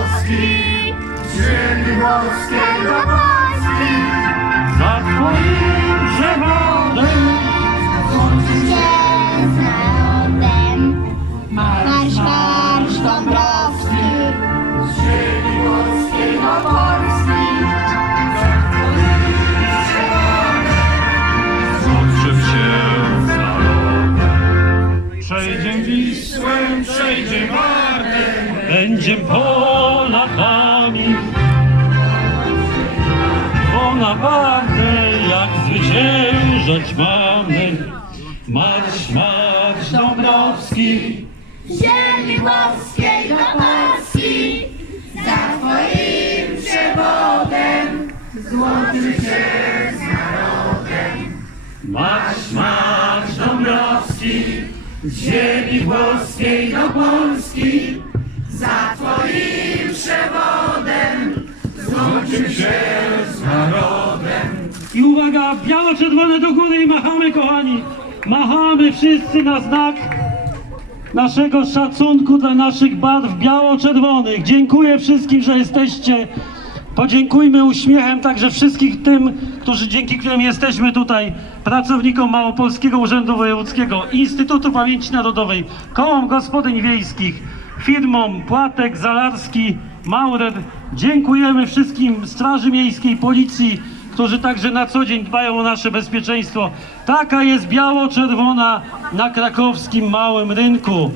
Z ziemi włoskiej do Polski. Za twoim przewodem Łączy się z narodem. Marsz, marsz Dąbrowski. Z ziemi włoskiej do Polski. Złączył się z narodem. Przejdzie Wisłem, przejdzie Wartem, będzie Polakami. Bonaparte, jak zwyciężać mamy. Marsz, marsz Dąbrowski, Ziemi włoskiej do Polski. Za twoim przewodem. Złączy się z narodem. marsz, marsz Dąbrowski, ziemi włoskiej do Polski. Za twoim przewodem złączył się z narodem. I uwaga, biało-czerwone do góry i machamy, kochani. Machamy wszyscy na znak naszego szacunku dla naszych barw biało-czerwonych. Dziękuję wszystkim, że jesteście. Podziękujmy uśmiechem także wszystkich tym, którzy dzięki którym jesteśmy tutaj, pracownikom Małopolskiego Urzędu Wojewódzkiego, Instytutu Pamięci Narodowej, kołom gospodyń wiejskich, firmom Płatek, Zalarski, Maurer. Dziękujemy wszystkim Straży Miejskiej, Policji, którzy także na co dzień dbają o nasze bezpieczeństwo. Taka jest biało-czerwona na krakowskim małym rynku.